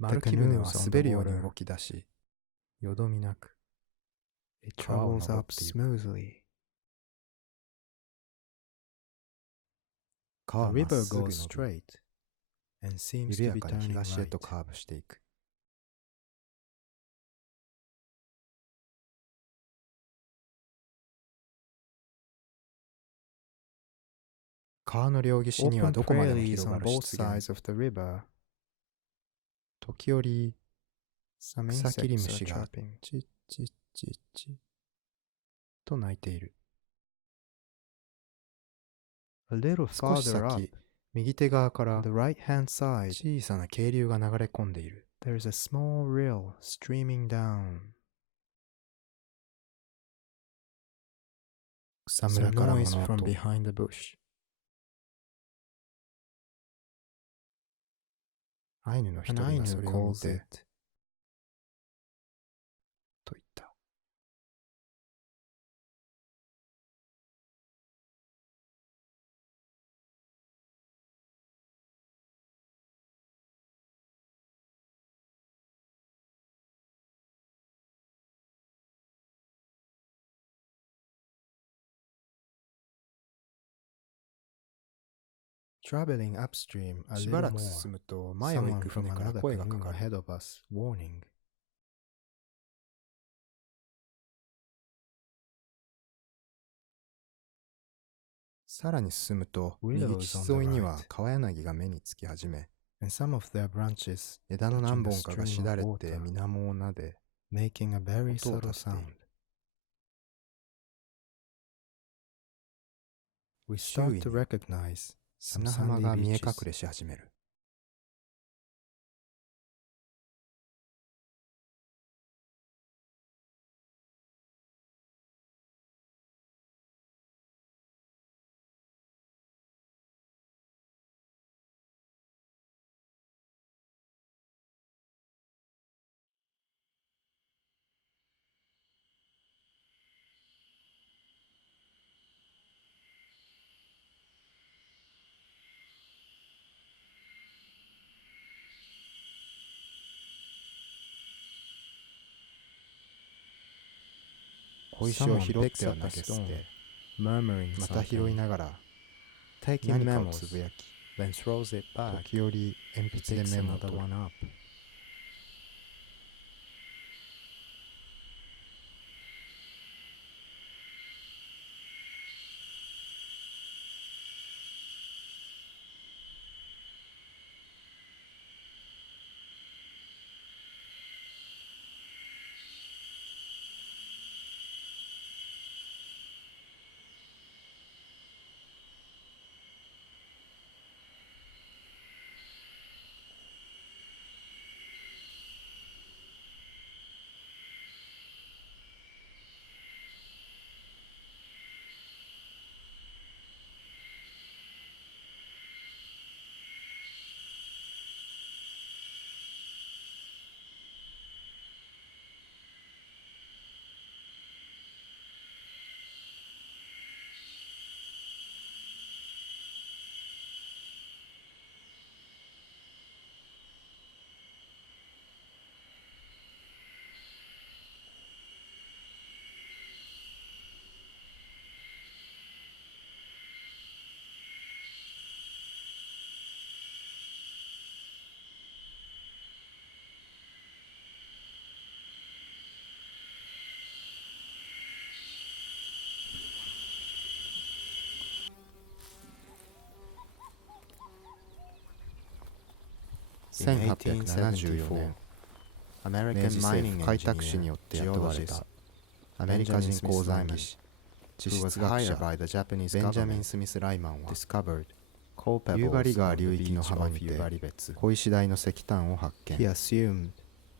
丸木舟は滑るように動き出し、よどみなく、川を travels 登っ up ていく。 smoothly. 川は The まっ river すぐ goes 伸び、 straight and seems 緩 to や be かに turning 東へと right. カーブしていく。川の両岸には Open どこまでも prairies 広が on る both 湿原。 sides of the river. 時折 Some 草切り insects are 虫が chirping. チッチッチッチッと鳴いている。 A little 少し farther up, 先、右手側か on ら the right-hand side, 小さな渓流が流れ込んでいる。 there is a small rill streaming down. 草 Some むらから noise 物 from 音。 behind the bush. アイヌの一 An 人がそ Ainu れを見 calls て it と言った。 traveling upstream a しば little らく more. 進むと前を行 Someone く from 船から another 声がか canoe かる。 ahead of us, warning. さらに進むと Willows 右岸 on the 沿いには right. 川柳が目につき始め、 And some of their branches 枝の touching 何 the 本かが stream しだ of れて water, 水面をなで making a very 音を subtle 立ててい sound. る。 We 周 start 囲 to に recognize some 砂浜 sandy が見え隠 beaches. れし始める。 小石を拾っては投げ捨て、 murmuring また拾い something, ながら taking 何かを memos, つぶやき、 then throws it back, 時折鉛筆で picks メモを another 取る。 one up. In 1874年、 American 明治政 mining 府開拓士によ engineer, って雇われた geologist, アメリカ人 Benjamin 鉱 Smith 材 Lyman, 技師、地 who 質 was 学 hired 者 by the Japanese ベンジャミン・ government, スミス・ライマンは discovered coal 夕 pebbles 張川 on the 流域の beach 浜 of にて Yubaribetsu. 小石大の石炭を発 He 見。 assumed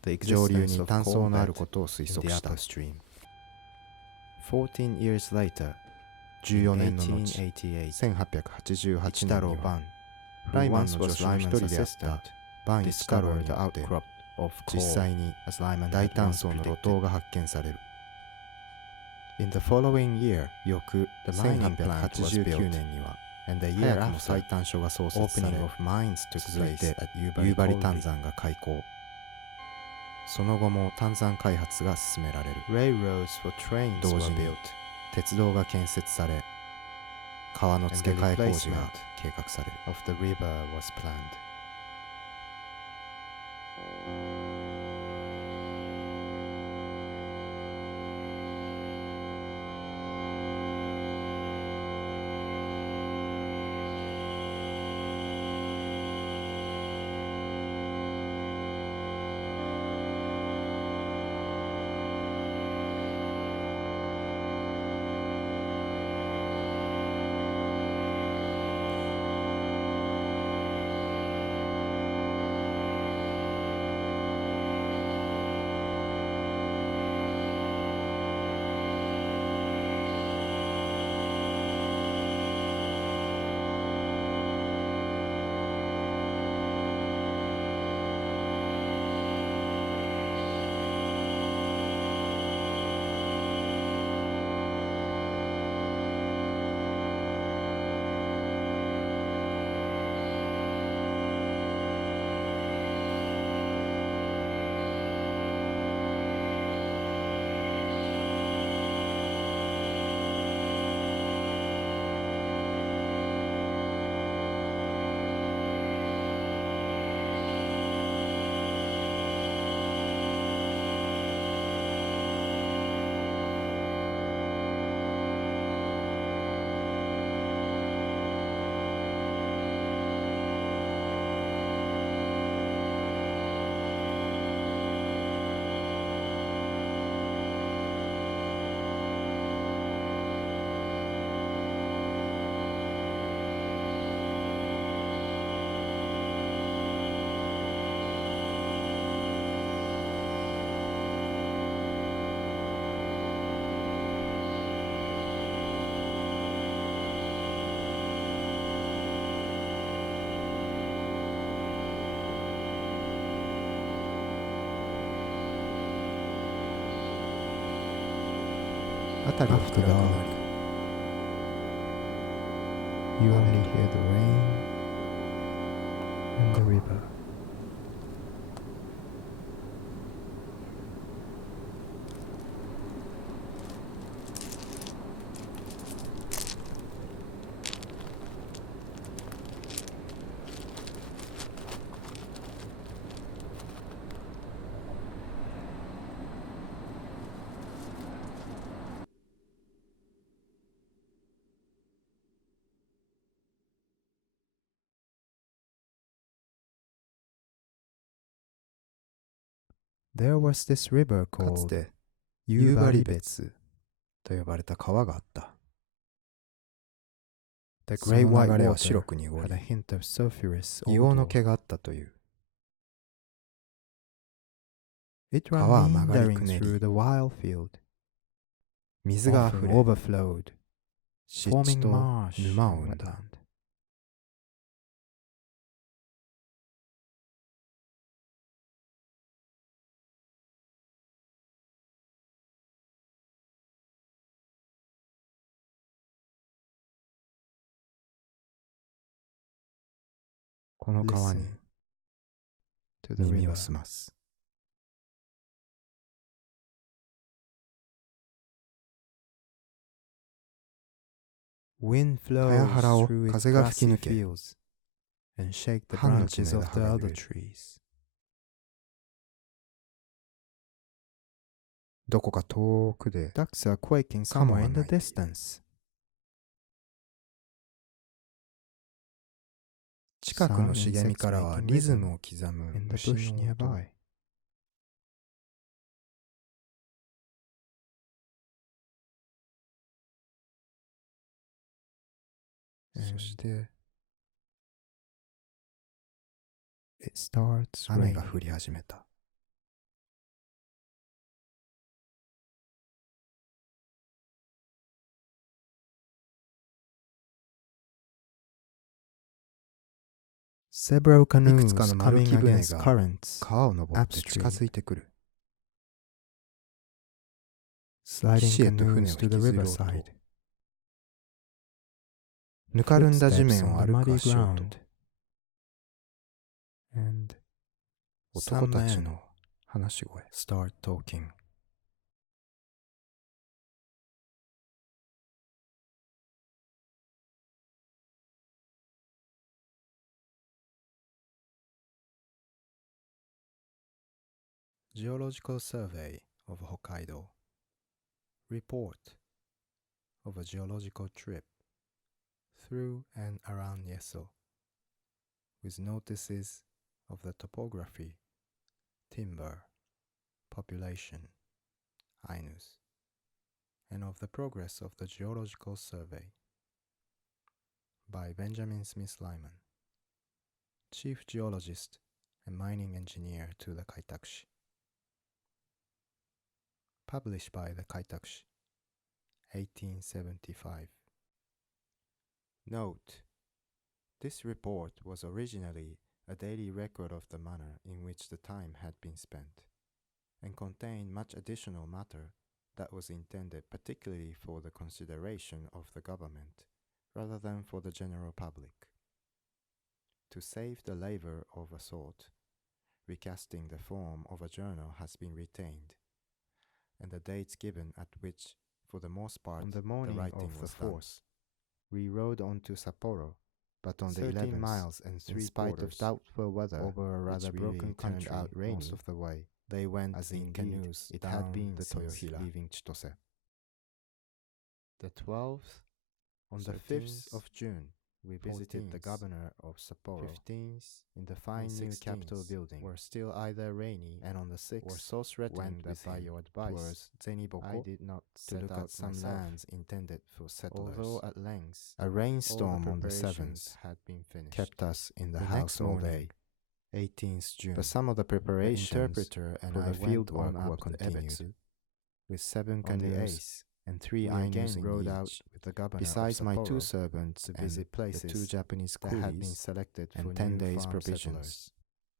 the 上流 existence に of 単 coal 層のある bed ことを推 in the 測した。 upper stream. 14 years later, 14 in 年の後、 1888, 1888年一太郎には Ban, ライ who マン once の was 助手の一 Lyman's 人であっ assistant, たバン・イチ太郎 discovered に the よって outcrop of 実 coal 際に as Lyman 大 had 炭 once 層の露 predicted. 頭が発見される。 In the following year, 翌 the mining plant was 1889 built, 年には and the 早 year くも after, 最短所が創設され、 opening of mines took 続い place て at 夕 Yubari 張炭 Colliery. 山が開港。その後も炭酸開発が進められる。 Railroads for trains 同 were 時に built, 鉄道が建設され、川の付け替え工事が And the replacement 計画される。 of the river was planned. 辺りは暗くなり、 You only hear the rain and the river. 'There was this river かつ called て夕夕張張別別と呼ばれた川があった。 The その great white 流れは water 白く濁 had a り、 hint of sulphurous 硫黄の odor. 気があったという。 It 川は ran 曲がり meandering くね through り、 the wild field, 水があ often ふれ、 overflowed, 湿地 forming と marsh 沼を and 生んだ。 wetland. この川に Listen to the 耳 river. を澄ます。 Wind 茅 flows 原を through its 風が吹き grassy 抜け、 fields and shake the 半の木の branches 枝 of 葉 the が揺 other れる。 trees. どこか遠くで Ducks are quaking カモ somewhere が in the 鳴いている。 distance. 近くの Some 茂み insects からは making リズ rhythm ムを刻む in the 虫 bush の音。 nearby. そして It starts 雨が raining. 降り始めた。 Several いく canoes つかの丸 coming 木船 against が currents, 川を登って upstream. 近づいてくる。 sliding 岸へと船 canoes を to 引 the きずる riverside. 音。ぬかるんだ地 Footsteps 面 on を the 歩く muddy 足音。 ground. And 男 some たち men の話し声 Start talking. Geological Survey of Hokkaido. Report of a geological trip through and around Yesso, with notices of the topography, timber, population, Ainus, and of the progress of the Geological Survey. By Benjamin Smith Lyman, Chief Geologist and Mining Engineer to the Kaitakushi. Published by the Kaitakushi, 1875. Note: this report was originally a daily record of the manner in which the time had been spent, and contained much additional matter that was intended particularly for the consideration of the government, rather than for the general public. To save the labor of a sort, recasting the form of a journal has been retained, and the dates given at which, for the most part, on the morning of the 4th, we rode on to Sapporo, but on the 11th, miles and 3 in spite of doubtful weather, over a rather broken country, turned out rainy most of the way. They went as in canoes it had been the Toyohira, leaving Chitose. The 12th, on the 5th of June, we visited the governor of Sapporo. 15th, in the fine new Capitol building, were still either rainy, and on the 6th, were so threatened that by your advice, Zeniboko, I did not to look at some lands intended for settlers. Although at length, a rainstorm on the 7th had been finished, kept us in the house all day. 18th June. But some of the preparations, the interpreter and for the field work were continued, with 7 canoes and 3 Ainus in rode out with the governor besides my 2 servants to visit places, the 2 Japanese coolies that had been selected for and 10 days provisions. Settlers.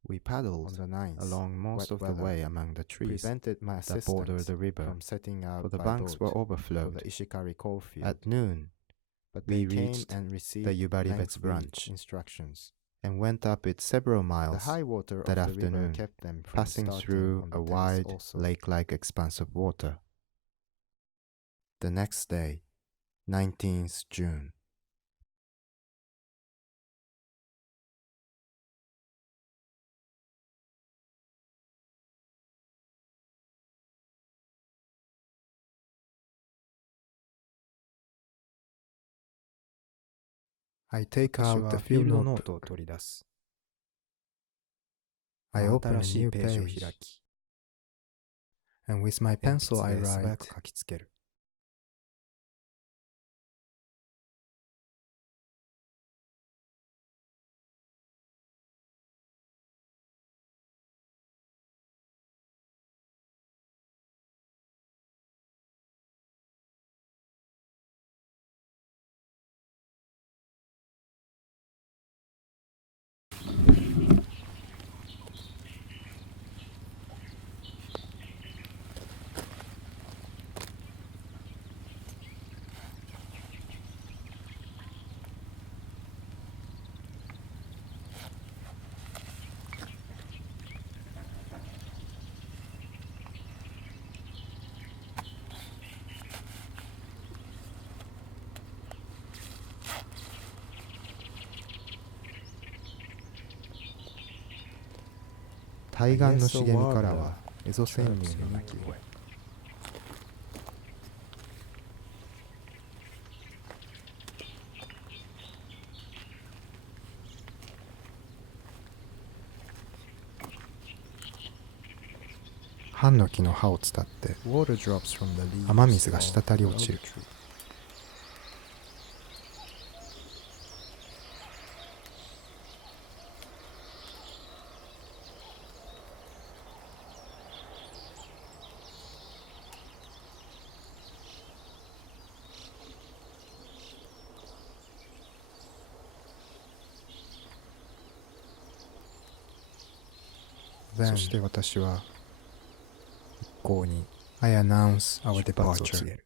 We paddled on the 9th along most of the way among the trees prevented my that border the river from setting out, for the banks were overflowed. The Ishikari coalfield. At noon, but we reached and received the Yubaribetsu branch instructions, and went up it several miles. The high water that of the afternoon river kept them from passing through a wide lake-like expanse of water. The next day, 19th June. I take out the field notebook. I open a new page, and with my pencil I write,対岸の茂みからはエゾセミの鳴き声。ハンノキの葉を伝って雨水が滴り落ちる。そして私は一向に I announce our departure.